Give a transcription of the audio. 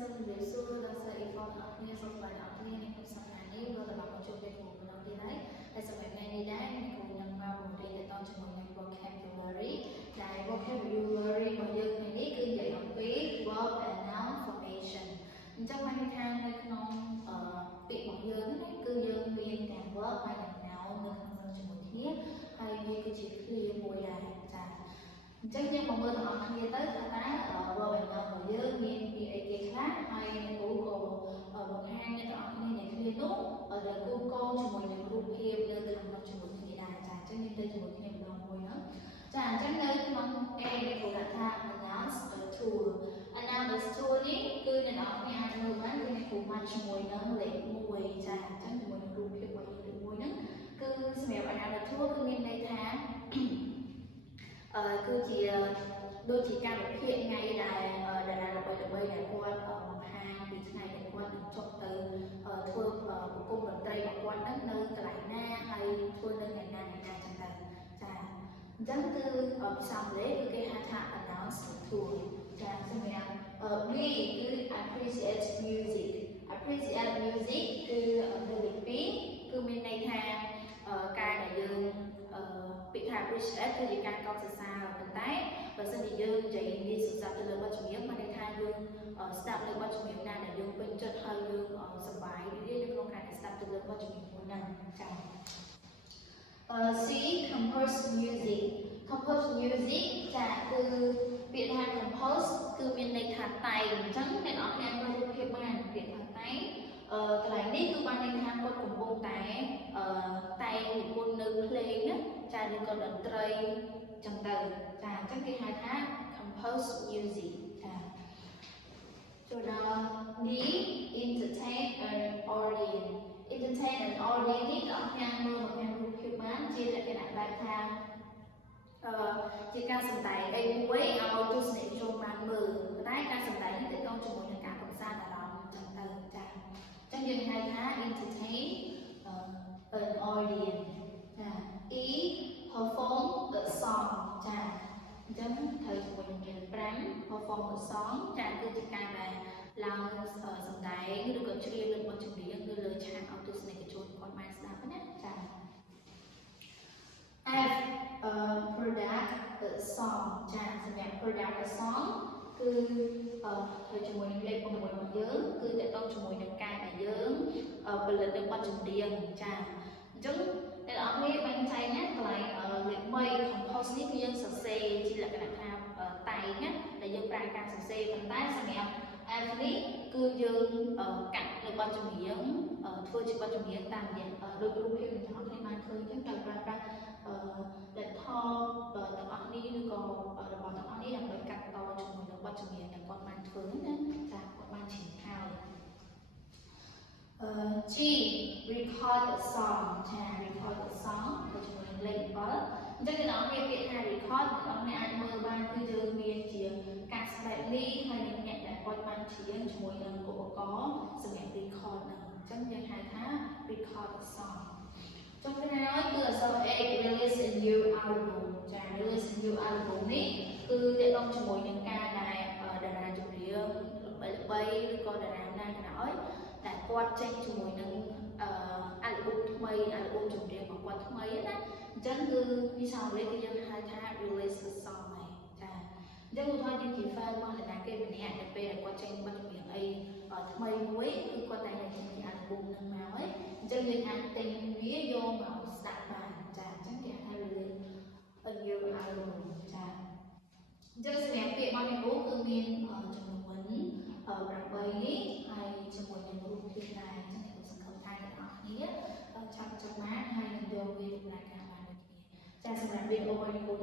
សូមជម្រាបសួរដល់សិស្សអ៊ីហ្វនអរគ្នាសូមស្វាគមន៍អរគ្នានៅក្នុងសប្តាហ៍នេះក៏ត្រឡប់មកជួបគ្នាជាមួយម្ដងទៀតហើយហើយសម្រាប់ថ្ងៃនេះដែរខ្ញុំនឹងមកបង្រៀនតជាមួយនឹង vocabulary ដែល vocabulary របស់យើងថ្ងៃនេះគឺនិយាយអំពី verb and noun formation អញ្ចឹងបានន័យថានៅក្នុងពាក្យរបស់យើងណាគឺយើងមានទាំង verb ហើយនិង noun នៅក្នុងជាមួយគ្នាហើយវាគឺជា clear មួយដែរចាអញ្ចឹងយើងមកមើលទាំងអស់គ្នាទៅថាតើ verb and noun របស់យើងមានពីអីគេខ្លះហើយអ្នកគ្រូក៏បង្ហាញអ្នកទាំងអស់គ្នាអ្នកឃ្លានោះដែលគូកងជាមួយនឹងរូបភាពនៅក្នុងជាមួយគ្នាដែរចាអញ្ចឹងយើងទៅជាមួយគ្នាម្ដងមួយហ្នឹងចាអញ្ចឹងនៅក្នុង A អ្នកគ្រូដាក់ថា announce a tool announce tool នេះគឺអ្នកទាំងអស់គ្នាអាចមើលបានគឺអ្នកគ្រូមកជាមួយនឹងលេខ1ចាអញ្ចឹងជាមួយនឹងរូបភាពរបស់យើងលេខ1ហ្នឹងគឺសម្រាប់ announce tool គឺមានន័យថាគឺជាដូចជាការវិភាគថ្ងៃដែលតារាល្បីៗដែលគាត់បង្ហាញពីថ្ងៃដែលគាត់នឹងចុះទៅធ្វើប្រគំតន្ត្រីរបស់គាត់ហ្នឹងនៅកន្លែងណាហើយធ្វើនៅថ្ងៃណាចឹងទៅចាអញ្ចឹងគឺភាសាអង់គ្លេសគឺគេហៅថា announce tool ចាសម្រាប់ B គឺ appreciate music appreciate music គឺនៅលេខ2គឺមានន័យថាការដែលយើងពាក្យថា appreciate គឺជាការកោតសរសើរប៉ុន្តែបើសិនជាយើងនិយាយងាយស្ដាប់ទៅលើបទចម្រៀងបានន័យថាយើងស្ដាប់នៅបទចម្រៀងណាដែលយើងពេញចិត្តហើយយើងសប្បាយរីករាយនៅក្នុងការស្ដាប់ទៅលើបទចម្រៀងមួយហ្នឹងចា៎C compose music compose music ចាគឺពាក្យថា compose គឺមានន័យថាតែងអញ្ចឹងអ្នកនរគ្នាមើលរូបភាពបានពាក្យថាតែងកន្លែងនេះគឺបានន័យថាគាត់កំពុងតែនិពន្ធនៅភ្លេងណាចាឬក៏តន្ត្រីចឹងទៅចាអញ្ចឹងគេហៅថា compose music ចាចូលដល់ D entertain an audience entertain an audience នេះក៏ខ្ញុំមើលមករូបភាពបានជាលក្ខណៈបែបថាជាការសម្ដែងអីមួយឲ្យទស្សនិកជនបានមើលតែការសម្ដែងនេះទៅទៅជាមួយនឹងការកំសាន្តអារម្មណ៍ចឹងទៅចាអញ្ចឹងយើងហៅថា entertain an audience ចា E perform the song ចាអញ្ចឹងត្រូវជាមួយនឹងរៀន5 perform the song ចាគឺជាការដែលឡើងសម្ដែងឬក៏ច្រៀងនៅបទចម្រៀងនៅលើឆាកឲ្យទស្សនិកជនគាត់បានស្ដាប់ណាចា F product the song ចាសម្រាប់ product the song គឺធ្វើជាមួយនឹងលេខ6របស់យើងគឺតកតងជាមួយនឹងការដែលយើងផលិតនៅបទចម្រៀងចាអញ្ចឹងអ្នកនរគ្នាបែងចែកណាកន្លែងលេខ3 compose នេះគឺយើងសរសេរជាលក្ខណៈថាតែងណាដែលយើងប្រើការសរសេរប៉ុន្តែសម្រាប់ F នេះគឺយើងកាត់នៅបទចម្រៀងធ្វើជាបទចម្រៀងតាមរយៈដូចរូបភាពអ្នកនរគ្នាបានឃើញអញ្ចឹងត្រូវប្រើប្រាស់ laptop ទាំងអស់នេះឬក៏របស់ទាំងអស់នេះដើម្បីកាត់តជាមួយនឹងបទចម្រៀងដែលគាត់បានធ្វើណាចាគាត់បានច្រៀងហើយG record a song ចា record a song ទៅជាមួយនឹងលេខ7អញ្ចឹងអ្នកនរគ្នាពាក្យថា record អ្នកនរគ្នាអាចមើលបានគឺយើងមានជាការស្ដែកលីហើយនឹងអ្នកដែលគាត់បានច្រៀងជាមួយនឹងឧបករណ៍សម្រាប់ record ហ្នឹងអញ្ចឹងយើងហៅថា record a song ចុងក្រោយគឺអក្សរ A release a new album ចា release a new album នេះគឺទាក់ទងជាមួយនឹងការដែលតារាចម្រៀងល្បីៗឬក៏តារាណាក៏ដោយតែគាត់ចេញជាមួយនឹងអាល់ប៊ុមថ្មីអាល់ប៊ុមចម្រៀងរបស់គាត់ថ្មីណាអញ្ចឹងគឺភាសាអង់គ្លេសគឺយើងហៅថា release a song ហ្នឹងចាអញ្ចឹងឧទាហរណ៍យើងជា fan របស់តារាគេម្នាក់តែពេលដែលគាត់ចេញបទចម្រៀងអីថ្មីមួយគឺគាត់តែចេញពីអាល់ប៊ុមហ្នឹងមកហើយអញ្ចឹងយើងអាចទិញវាយកមកស្ដាប់បានចាអញ្ចឹងគេហៅ release a new album ចាអញ្ចឹងសម្រាប់ពាក្យរបស់អ្នកគ្រូគឺមានចំនួន8នេះហើយជាមួយនឹងរូបភាពដែរអញ្ចឹងខ្ញុំសង្ឃឹមថាអ្នកនរគ្នាចាប់បានហើយនឹងយកវាទៅប្រើការបានដូចគ្នាចាសម្រាប់វីដេអូរបស់អ្នកគ្រូ